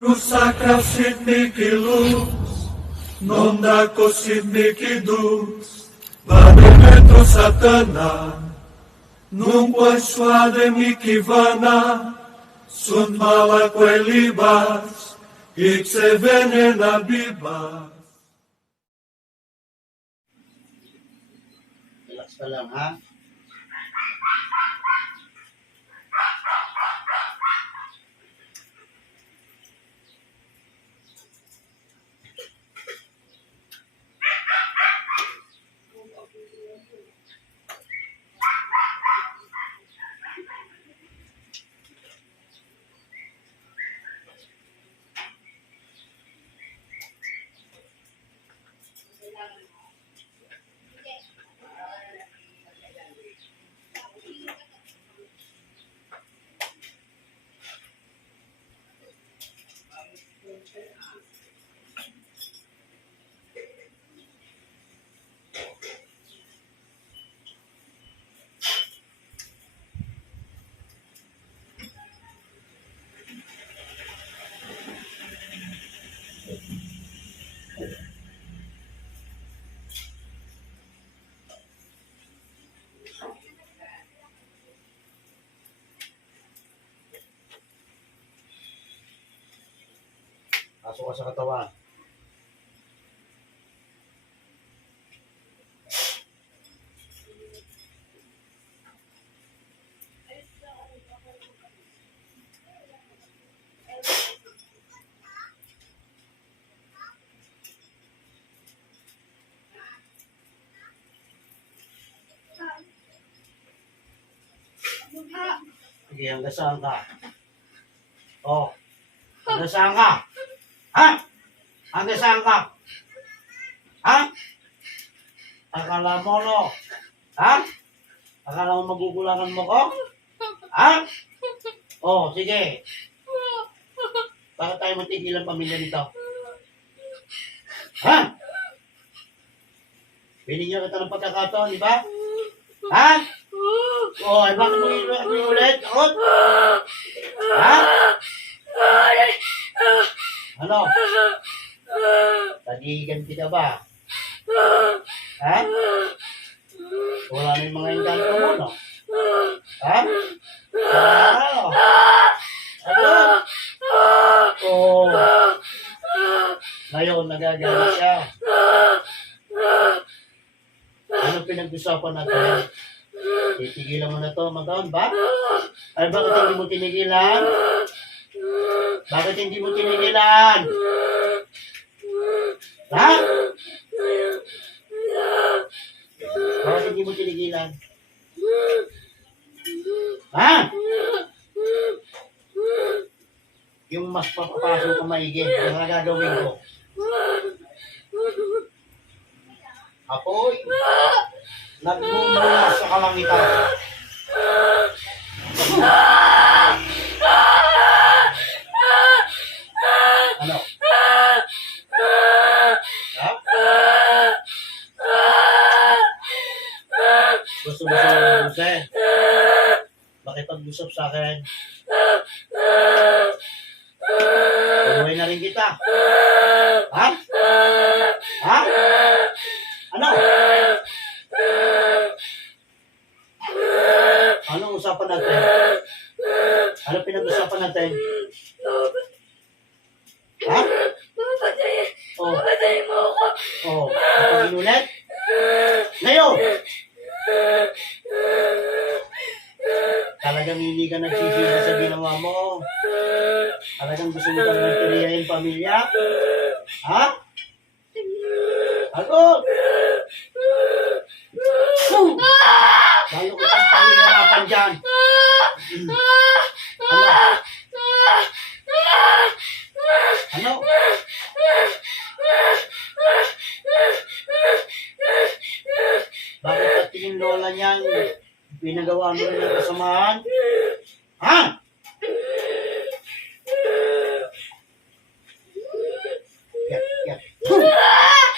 Rusakra sidniki luz, nondako sidniki dus, Vademetro satana, nunqua suade mikivana, sunt mala quelibas, ixe venena bibas. Relax ka lang, ha? Pasok ka sa katawan. Sige, hanggang saan ka? Oh, hanggang saan ka? Ha? Hanggang saan ka? Ha? Akala mo, no? Ha? Akala mo magugulangan mo ko? Ha? Oh, sige. Bakit tayo matigil ang pamilya nito? Ha? Binigyan kita ng pagkakataon, di ba? Ha? Oh, ay bakit mo ulit? Out? Ha? Ano? Tagigan kita ba? Ha? Wala na yung mga engkanto mo, no? Ha? Ano? Ano? Oh. Ngayon, nagagalit siya. Anong pinag-usapan natin? Titigilan mo na to, magkaon ba? Ay, bakit hindi mo tinigilan? Bakit hindi mo tinigilan? Ha? Bakit hindi mo tinigilan? Ha? Yung mas papapasok ka maigi, yung gagawin ko. Apoy, nagmumula sa kalangitan. Ano? Ha? Gusto mo sa Jose? Makipag-usap sa akin. Tuloy na rin kita. Ha? Ha? Ano? Anong usapan natin? Ano pinag-usapan natin? Ha? Oh. Papatayin mo ako. Oh. Kapag inulit? Ngayon! Talagang hindi ka nagsisisi sa ginawa mo. Talagang gusto mo kang nagtiriyahin pamilya? Ha? Agot! Lalo ko kang pahihirapan dyan. Ano? Ano? Bakit pati yung lola niyan pinagawa mo rin ng kasamaan? Ha? Yak, yak.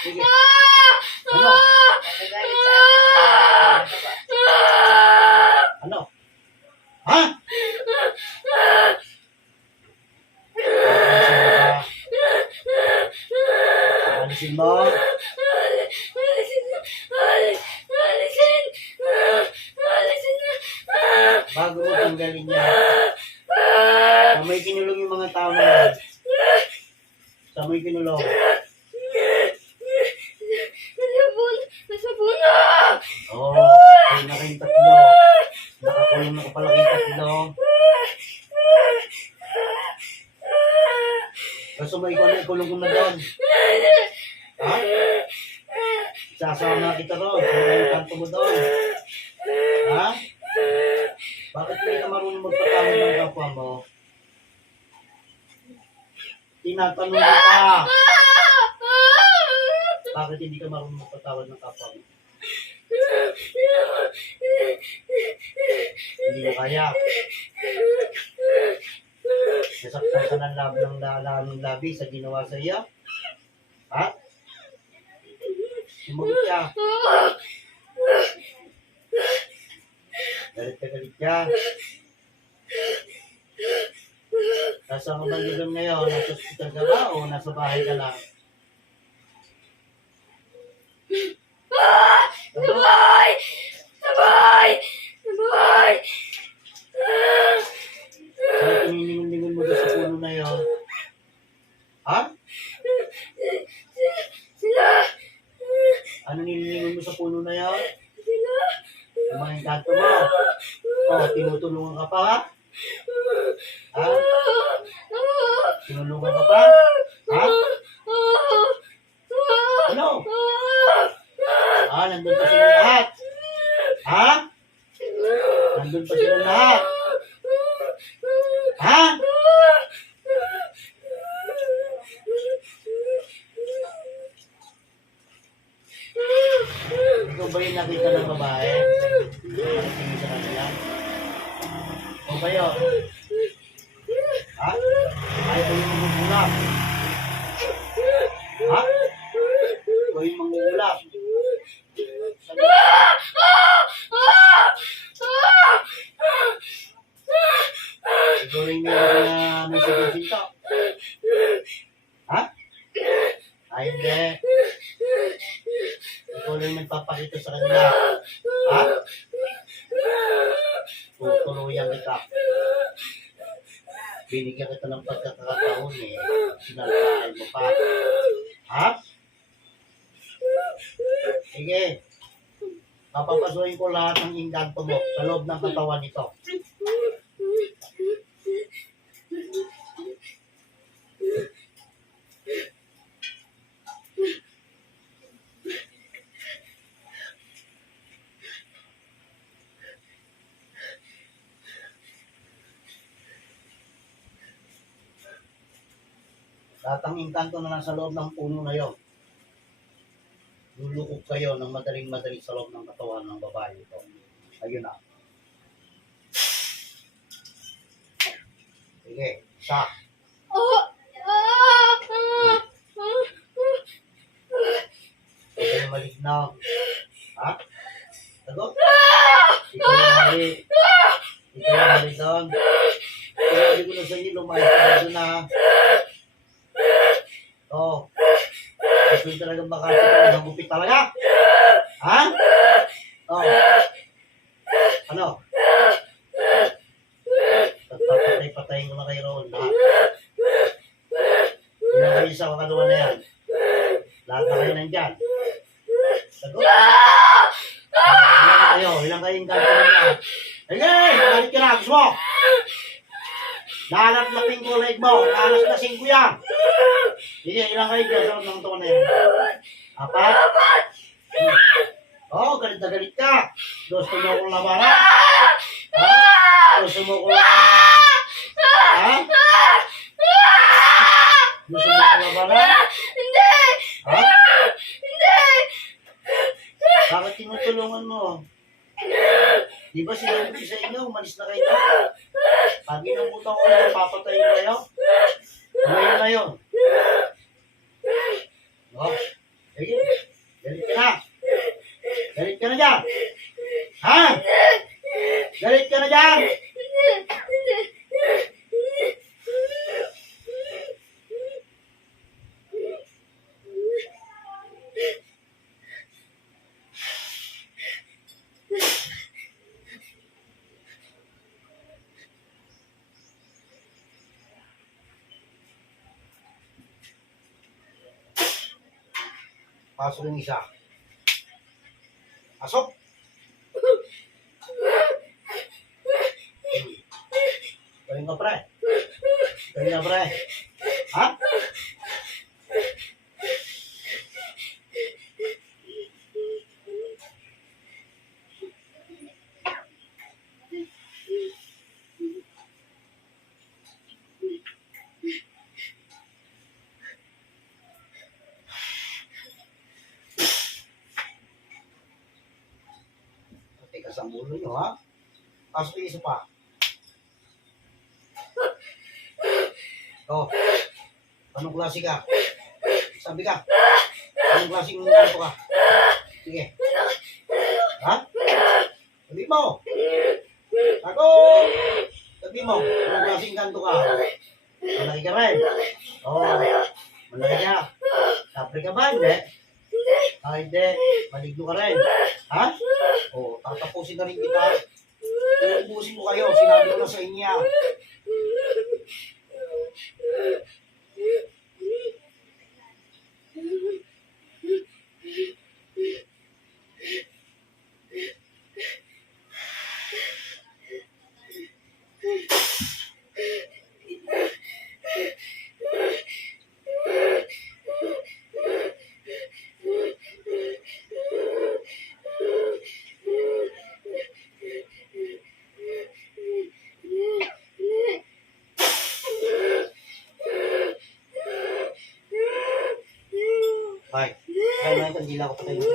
Sige. Ano? Ano? Ha? Alisin mo. Alisin na! Alisin! Alisin na! Bago mo tanggalin niya. Sa may kinulong yung mga tao na yan. Sa may kinulong. Nasa puno! Oo, ay na kayong tatlo. Nakakulong na ka pala kayong tatlo. Kaso may ikaw na ikulong ko na doon. Ha? Sasama kita doon. Ano yung kanto mo doon? Ha? Bakit hindi ka marunong magpatawad ng kapwa mo? Tinatanong kita. Bakit hindi ka marunong magpatawad ng kapwa mo? Hindi mo kaya. Nasaktan ka ng labi sa ginawa sa iyo? Ha? Sumagot ka. Galit ka. Nasa ka ba ngayon? Nasa hospital ka ba o nasa bahay ka lang? Sabay! Sabay! Sabay! Saan tininingon-ningon mo doon sa puno na yun? Ha? Sila! Ano niningon mo sa puno na yun? Sila! Yung mga engkanto mo? O, tinutulungan ka pa ha? Ha? Tinulungan ka pa? Ha? Ano? Nandun pa sila lahat. Ha? Nandun pa sila lahat. Ha? Ikaw ba yung nakita ng babae? Nakatingin sa kanila? O ba yun? Ha? Ayaw ko yung mangungulap. Ha? Ikaw yung mangungulap. Ikaw rin yung na may sabihin to. Ha? Ay, hindi. Ikaw lang nagpapakita sa kanila. Ha? Tutuluyan kita. Binigyan kita ng pagkakataon eh. Sinaltaan mo pa. Ha? Sige. Papapasuhin ko lahat ng engkanto mo sa loob ng katawan nito. Lahat ng engkanto na nasa loob ng puno na yon, lulukog kayo ng madaling-madali sa loob ng katawan ng babae ito. Ayun na. Sige, isa. Ikaw yung malignaw. Ha? Sagot? Ikaw yung hali. Ikaw yung hali doon. Sinabi ko na sa inyo, lumayas ka doon na. Oo. Gusto yung talagang makati ka, nagupit talaga. Ha? Oo. Ano? Patayin ko na kayo roon. Lahat. Ilang kayo sa kakaluan na yan. Lahat na kayo nandyan. Sagot? Ilang kayong ganto na yan. Hey, balik ka na. Gusto mo? Lalap-lapin ko leg mo. Alas-lasing ko yan. Sige, ilang kayo dyan sa loob ng taon na yan. Apat? Oo, galit na galit ka. Gusto mo akong labanan? Ha? Gusto mo akong labanan? Ha? Gusto mo akong labanan? Hindi! Ha? Hindi! Bakit tinutulungan mo? Di ba sinabi ko sa inyo, umalis na kayo? Pag inabutan ko na, papatayin kayo? Ngayon na yun. Oh, sige. Galit ka na. Galit ka na dyan. Ha? Galit ka na dyan. Pasok yung isa. Pasok! Galing ka, pre. Galing ka, pre. Ha? Teka sa mulo nyo, ha? Pasok yung isa pa. Oh, anong klase ka? Sabi ka. Anong klase ng kanto ka? Sige. Ha? Sabi mo. Ako! Sabi mo, anong klase ng kanto ka? Malaki ka rin. Oo. Malaki ka. Kapre ka ba? Hindi. Ah, hindi. Maligno ka rin. Ha? Oo, tatapusin na rin kita. Uubusin ko kayo. Sinabi ko na sa inyo. Bye. Kaya na yung kandila ko pa tayo.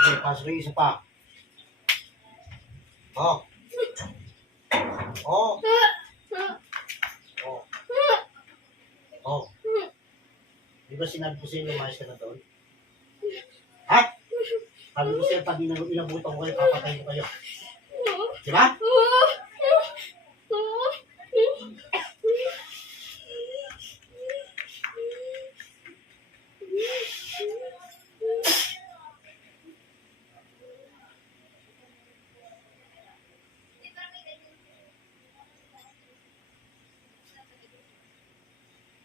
Okay, pasok yung isa pa. Oh. Oh. Oh. Oh. Di ba sinabi ko sa inyo, lumayas ka na doon? Ha? Sabi ko sa'yo, pag inabutan ko kayo, papatayin ko kayo. Di ba?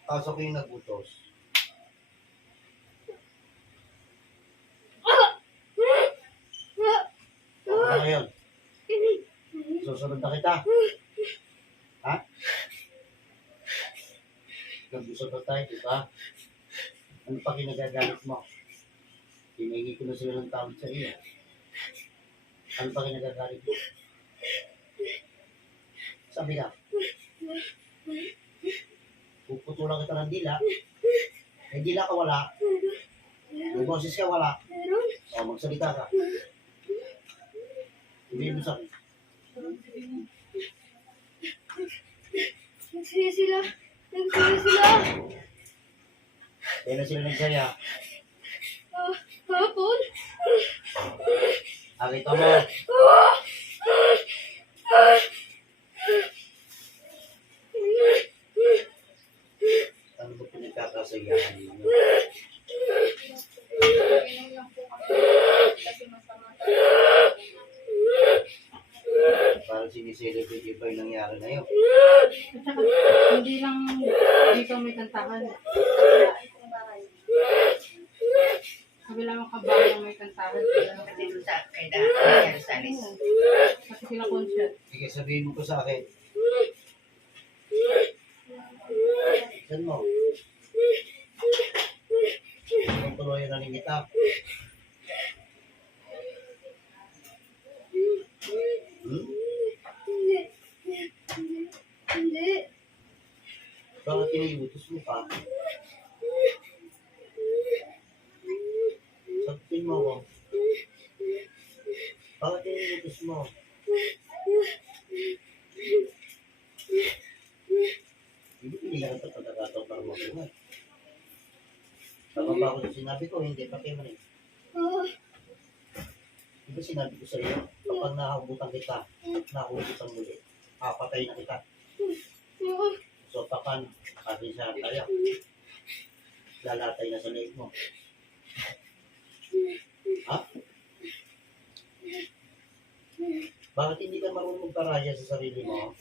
Pasok yung nagutos. Ano na ngayon? Susunod na kita. Ha? Nagsusunod tayo, di ba? Ano pa kinagagalit mo? Hinahingi ko na sila ng tawad sa iyo. Ano pa kinagagalit mo? Sabi ka, puputulan kita ng dila. May dila ka wala. May boses ka wala. O, magsalita ka. Hindi mo sabi. Nagsaya sila. Nagsaya sila. Kaya na sila nagsaya. Hapon. Nakita mo. Ano ba pinagkakasayahan mo? Parang sinicelebrate yung pa yung nangyari na yun. At saka, hindi lang dito may kantahan. Kabila ng kabayan may kantahan. Pati doon sa kay Daniel Salis. Kasi sila concert. Sige, sabihin mo ko sa akin. Saan mo? Kung tuloy na rin kita. Hmm? Hindi. Bakit kinayutos mo pa? Sabihin mo ko. Bakit kinayutos mo? Hindi pinila ka pagkakataon para mabuhay. Tama Tama ba ako sa sinabi ko? Hindi, pakimanin. Ah, Di ba sinabi ko sa iyo, kapag nakabutan kita, nakabutan muli, papatay na kita. ah, So, papan, kasi sa tayo, lalatay na sa leg mo. Ha? Bakit hindi ka marunong magparaya sa sarili mo?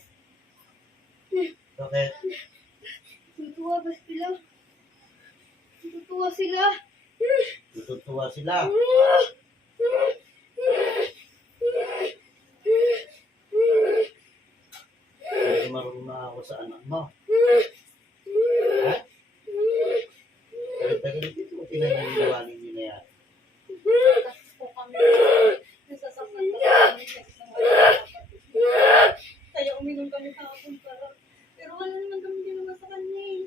Bakit? Tutuwa ba sila? Tutuwa sila. Tutuwa sila. Hindi marunong na ako sa anak mo. Ha? Tagal-tagal dito, pinaniniwala ninyo na yan. Tapos po kami, nasasaktan pa kami sa isang kaya uminom kami kahapon para. Pero wala naman kami ginawa sa kanya eh.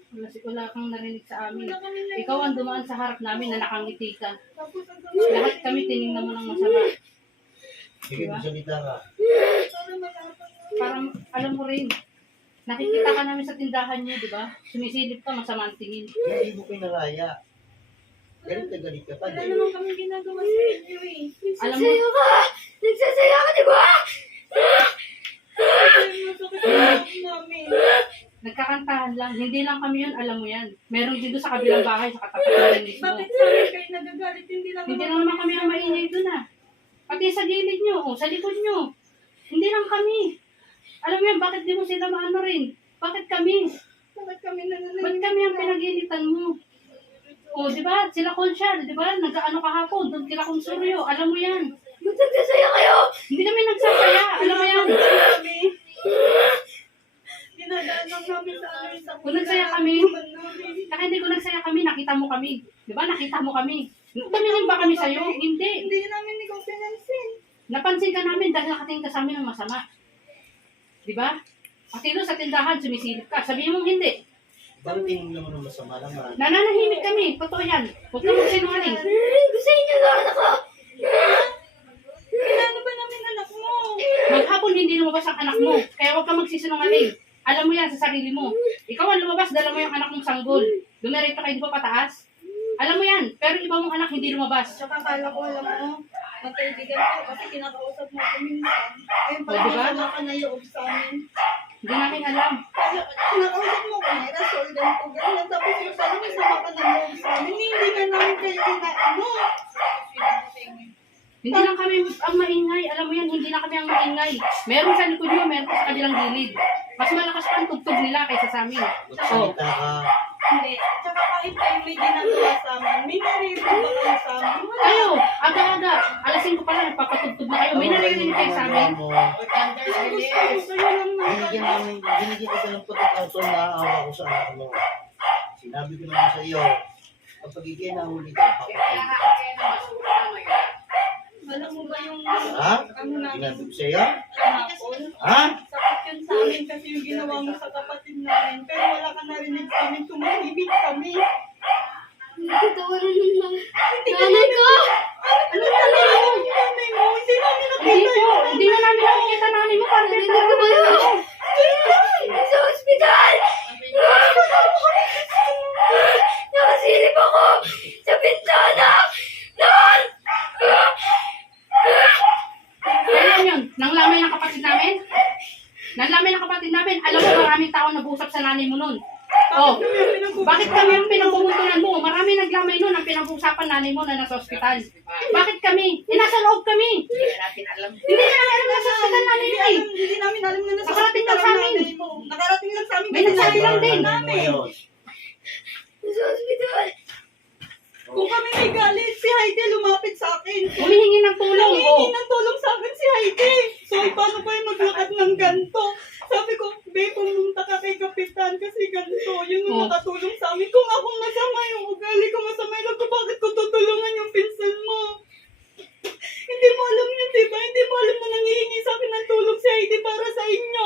Wala kang narinig sa amin. Wala kami na Ikaw ang dumaan sa harap namin na nakangiti ka. Tapos ang Lahat kami tinignan mo ng masama. Sige, magsalita ka. para matapang na. Parang, alam mo rin, nakikita ka namin sa tindahan niyo, di ba? Sumisilip ka, masama ang tingin. Hindi mo pinalaya. Galit na galit ka pa Wala din. naman kami ginagawa sa inyo eh. Alam mo, Nagsasayaw ka! Nagsasayaw ka, di ba? Kaya masakit ang loob namin. nagkakantahan lang. Hindi lang kami yun, alam mo yan. Meron din doon sa kabilang bahay, sa katapat namin mismo. Bakit sa amin kayo nagagalit? Hindi lang Hindi lang naman kami ang maingay doon ah. Pati sa gilid nyo, o sa likod nyo. Hindi lang kami. Alam mo yan, bakit di mo sila maano rin? Bakit kami? Bakit kami nananalig? Ba't kami ang pinagilitan mo? O, di ba? Sila Conchal, di ba? Nag-ano kahapon, doon kila Consurio. Alam mo yan. Ba't nagsasaya kayo? Hindi kami nagsasaya. Alam mo yan. Kami. Dinadaan lang namin sa ano sa Kung nagsaya kami, namin. saka hindi ko nagsaya kami, nakita mo kami. Di ba? Nakita mo kami. Tumingin ba kami sa'yo? Hindi. Hindi namin ikaw pinansin. Napansin ka namin dahil nakatingin ka sa amin ng masama. Di ba? Pati doon sa tindahan, sumisilip ka. Sabihin mong hindi. Bakit tingin naman ng masama naman? Nananahimik kami. Totoo yan. Huwag ka magsinungaling. Gusto niyo na anak ko! Ano ba namin anak mo? Maghapon hindi lumabas ang anak mo. Kaya huwag ka magsisinungaling. Alam mo yan sa sarili mo. Ikaw ang lumabas, dala mo yung anak mong sanggol. Dumiretso kayo di ba pataas? Alam mo yan. Pero iba mong anak hindi lumabas. Tsaka kala ko alam mo, magkaibigan ko kasi kinakausap mo ako minsan. Ayun O, pala, diba? wala ka na loob sa amin. Hindi namin alam. Kaya kinakausap mo ko na, Rasol, ganito, ganyan. Tapos yung pala, may sama ka na loob sa amin. Hindi ka namin kayo kinaano. Hindi lang kami ang maingay. Alam mo yan, hindi na kami ang maingay. Meron sa likod nyo, meron sa kabilang gilid. Mas malakas pa ang tugtog nila kaysa sa amin. Magsalita ka. Hindi. Tsaka kahit kayo may ginagawa sa amin, may naririnig ba kayo sa amin? Wala. Kayo, aga-aga. Alas 5 pa lang, nagpapatugtog na kayo. May naririnig kayo sa amin. Mo. Gusto ko lang naman. Binigyan kita ng pagkakataon na aawa ko sa anak mo. Sinabi ko naman sa iyo, kapag ikinahuli ka, papatay. Alam mo ba yung Ha? ano namin Sinabi ko sa iyo? kahapon? Ha? Sakit yun sa amin kasi yung ginawa mo sa kapatid namin. Pero wala ka narinig sa amin, tumahimik kami. Nagtatawanan ng nanay ko! Ano talaga yung nanay mo? Hindi namin Hindi nakita po. yun. Hindi na namin nakikita nanay mo. Parang Narinig ko ba yun? Sa ospital! Nakasilip ako sa bintana! Noon! Kailan yun? Nang lamay ng kapatid namin? Nang lamay ng kapatid namin? Alam mo, maraming tao nag-usap sa nanay mo nun. Oh, bakit kami ang pinagbumuntunan mo? Marami naglamay nun ang pinag-usapan nanay mo na nasa ospital. Bakit kami? Nasa loob kami. Hindi na natin alam. Hindi na namin alam nasa ospital nanay mo eh. Hindi namin alam na nasa Nakarating lang sa amin. nanay mo. Nakarating lang sa amin. May nagsabi lang din. Namin. Sa ospital! Kung kami may galit, si Heidi lumapit sa akin. Humihingi ng tulong. Nangingi Oh. ng tulong sa akin si Heidi. So, paano ba yung maglakad ng ganito? Sabi ko, babe, pumunta ka kay Kapitan kasi ganito. Yun yung Oh. makatulong sa amin. Kung ako masama yung ugali ko, masama yung loob ko, bakit ko tutulungan yung pinsan mo? Hindi mo alam yun, di ba? Hindi mo alam na nangihingi sa akin ng tulong si Heidi para sa inyo.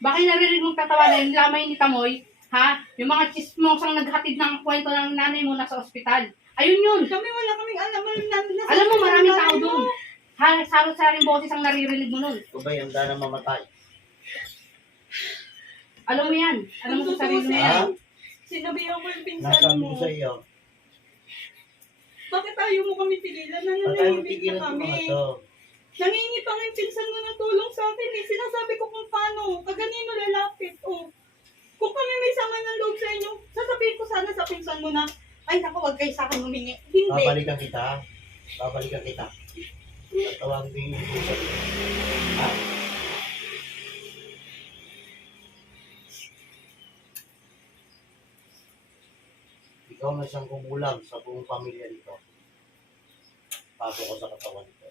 Bakit naririnig mong tatawanan yung lamay ni Tamoy? Ha? Yung mga chismosang naghatid ng kwento ng nanay mo nasa ospital. Ayun yun. Kami wala kaming alam. Alam mo, maraming tao doon. Ha? Saro-saring boses ang naririnig mo nun. Ito ba yung handa na mamatay? Alam mo yan. Alam mo sa sarili mo yan. Ha? Sa Sinabihan ko yung pinsan Nasabi mo. ko sa iyo. Bakit ayaw mo kami pigilan? Ba't tayo Nananahimik tigilan na ko mga kami. to? Nangingi pa nga yung pinsan mo ng tulong sa akin eh. Sinasabi ko kung paano. Kaganino lalapit. Oh. Kung kami may sama ng loob sa inyo, sasabihin ko sana sa pinsan mo na, ay naku, wag kayo sa akin humingi. Hindi. Babalikan kita. Babalikan kita. Tatawagin ko yung puso. Ha? Ikaw na siyang kumulang sa buong pamilya nito. Pasok ko sa katawan nito.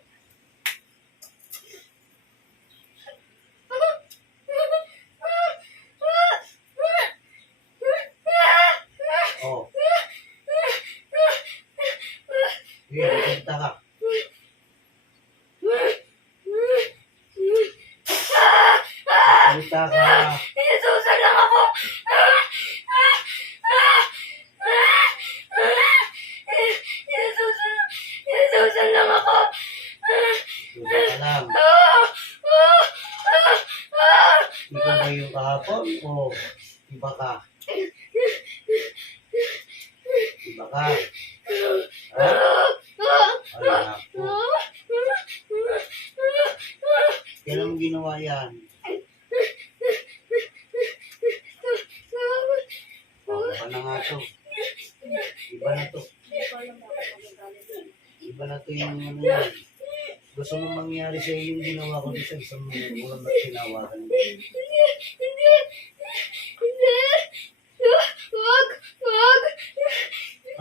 Oh. Sige, magsalita ka. Magsalita ka. Isusan lang ako! Isusan lang ako! Susa ka lang. Ikaw ba yung kahapon o iba ka? Iba ka? Ha? Ay, naku. Kailan mo ginawa yan? Oh, iba na nga to. Iba na to. Iba na to yung ano yan. Gusto mong mangyari sa iyo yung ginawa ko sa isang ulam at tinawagan mo. Wag!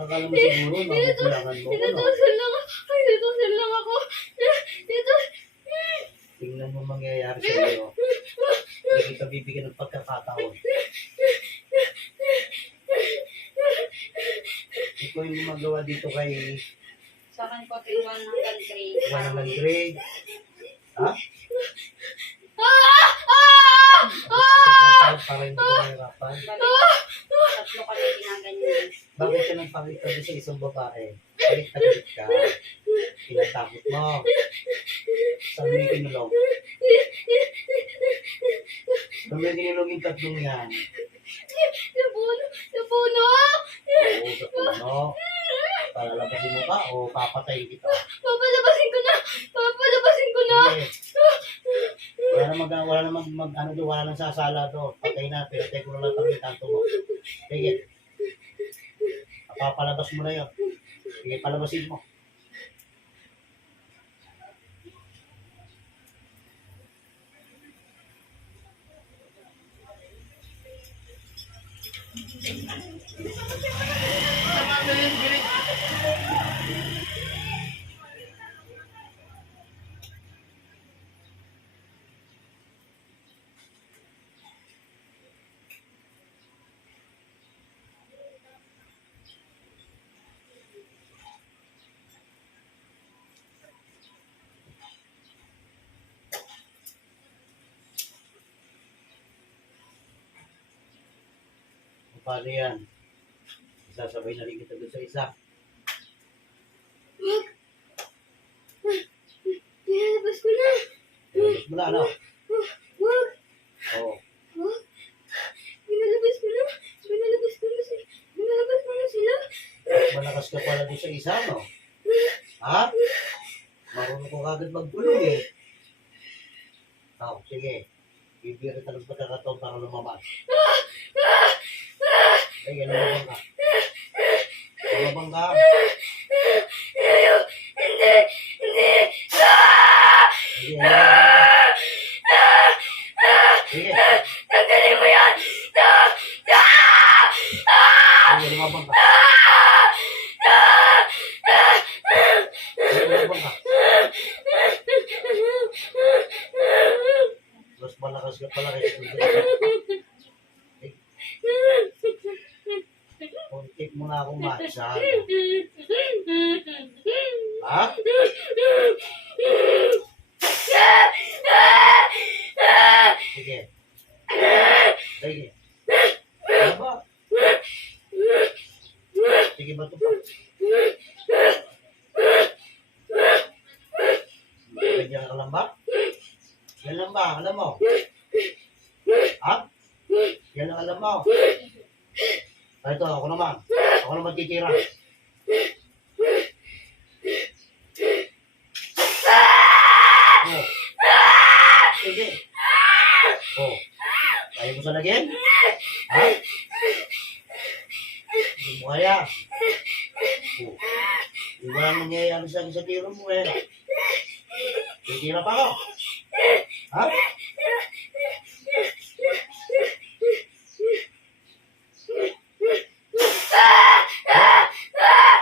Akala mo siguro makukulangan mo ko, no? Inutusan lang ako! Tingnan mo mangyayari sa iyo. Hindi kita bibigyan ng pagkakataon. Ikaw yung gumagawa dito kay Sa akin ko, 1 hanggang 3. Juan ng grade. Ha? Para hindi ko mahirapan. Tatlo kami ginaganyan. Bakit ka nagpakita doon sa isang babae? Galit na galit ka. Tinatakot mo. Saan mo yung kinulong? Saan mo yung kinulong yung tatlong yan? Napuno! Oo, sa puno. Para labasin mo ka o papatayin kita? Papalabasin ko na! Sige. Wala namang ano doon, wala nang sasala doon. Patay na, pinatay ko na lang kami tanto mo. Sige. Papalabas mo na yun. Sige, palabasin mo. Paano yan? Sasabay na rin kita doon sa isa. Nilalabas ko na! Labas mo na, ano? Wag! Oo. Nilalabas ko na sila! Malakas ka pala doon sa isa, no? Ha? Marunong ko kagad maggulong eh. Sige. Bibigyan kita ng pagkakataon para lumabas. Sige, lumabang ka. Lumabang ka. Hindi! Sige, lumabang ka. Sige. Tanggalin mo yan! Sige, lumabang ka. Sige, lumabang ka. Mas malakas ka pala kaysa doon sa isa. Kontik mo na akong matsahan. Ha? Sige. Sige. Ano ba? Sige ba ito pa? Bigyan ka lang ba? Yan lang ba? Alam mo? Ha? Yan ang alam mo? Ito, ako naman. Ako naman titira. Oh. Sige. Oh. Kaya mo sa lagyan? Ha? Hindi mo kaya. Oh. Hindi mo lang nangyayari sa tiro mo eh. Titira pa ako. Ha?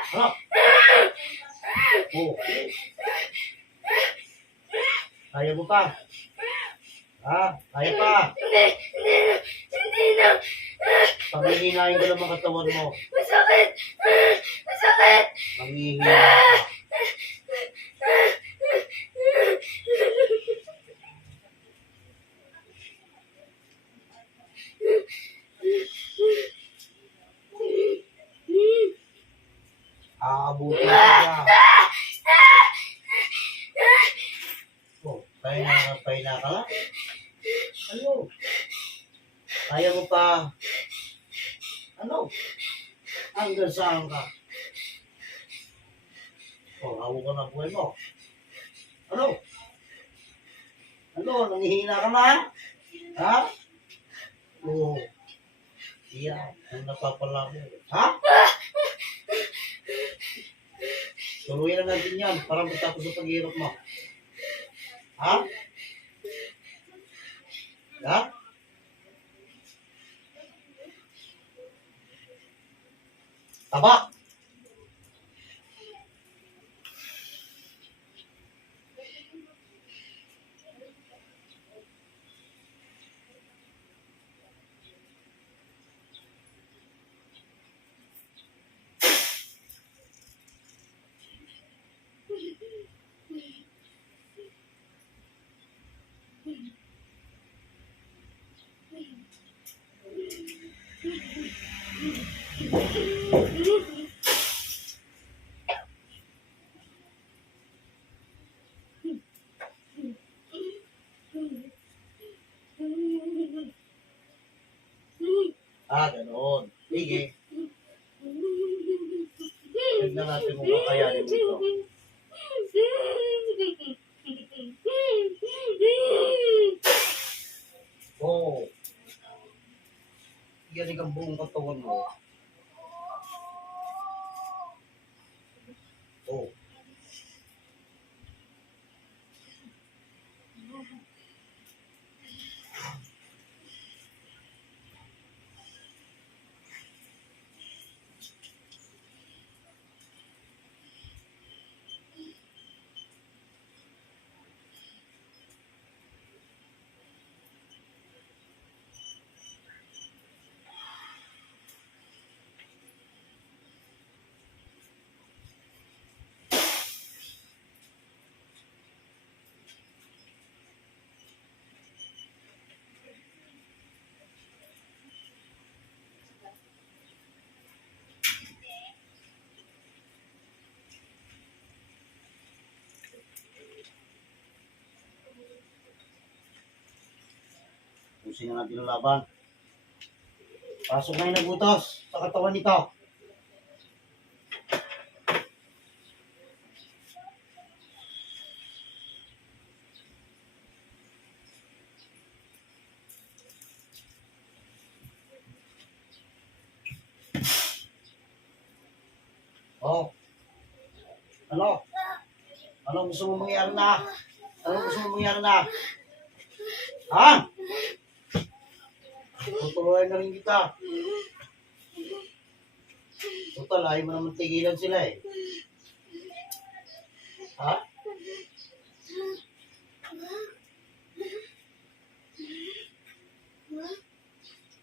Ha? Oh. Kaya mo pa? Ha? Kaya pa? Hindi na. Pangihinain ko lang mga katawan mo. Masakit. Masakit. Pangihina ka. Aabutin ko ka. Oh, pahinga ka lang? Ano? Kaya mo pa? Ano? Hanggang saan ka? Oh, hawo ka ng buhay mo. Ano? Ano? Nangihina ka na? Ha? Oo. Iya, ang napapala mo. Ha? Tuloy na natin yan para matapos sa paghirap mo. Ha? Ha? Taba! Ganoon. Sige. Tignan natin kung kakayanin mo ito. Oo. Yan ang buong katawan mo. Oo. Pusin na natin ang laban. Pasok na yung nagutos sa katawan nito. Oh. Ano? Anong gusto mo mangyari na? Anong gusto mo mangyari na? Ha? Tutuloy na rin kita. Total, ayaw mo naman tigilan sila eh. Ha?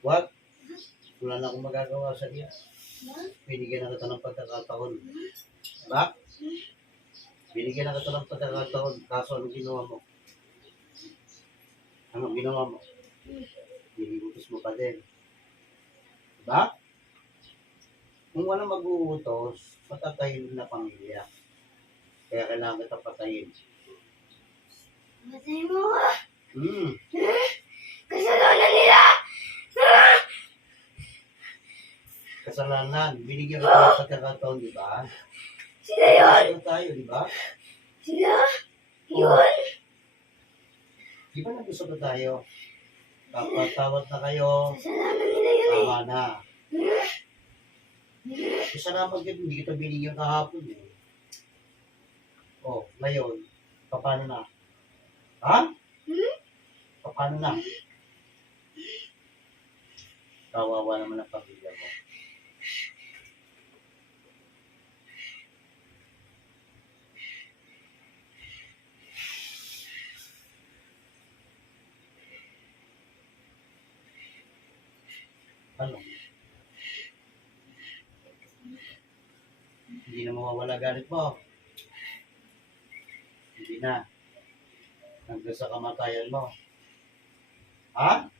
What? Wala na akong magagawa sa iyo. Binigyan na kita ng pagkakataon. Diba? Binigyan na kita ng pagkakataon. Kaso anong ginawa mo? Anong ginawa mo? Hinihutos mo pa din. Diba? Kung walang mag-uutos, patatayin na pamilya. Kaya kailangan kita patayin. Matay mo ako. Hmm. Kasalanan nila. kasalanan. Binigyan ka ng pagkakataon, di ba? Sila yun! Ano tayo, di ba? Sila? Yun! Di ba nag-usap na tayo? Tawad na kayo. Kasalanan nila yun eh. Tama na. Isa naman yun, hindi kita binigyan kahapon eh. Oh, ngayon, paano na? Ha? Paano na? Kawawa naman ang pamilya mo. Ano? Hindi na mawawala galit mo. Hindi na. Hanggang sa kamatayan mo. Ha?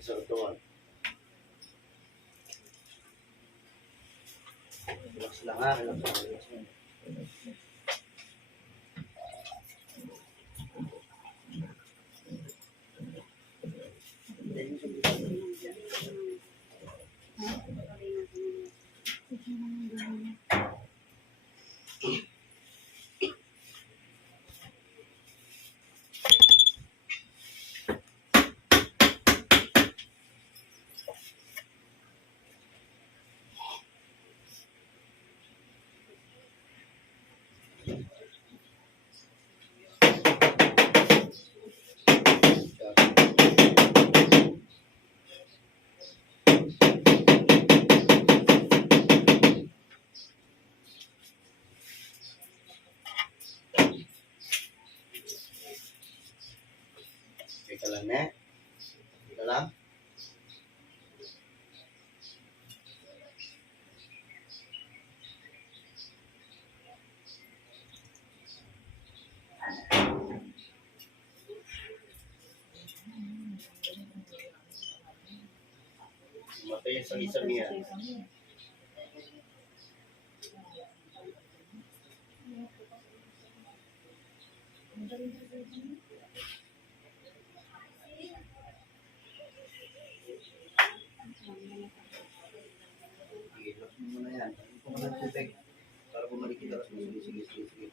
Sa katawan. Relax lang ha. Relax lang. Relax lang. Teka lang, ne? Teka lang. Matay yung isang niya. Sige, lock mo muna yan. Ito mo ng tubig. Para bumalik kita. Sige, sige, sige.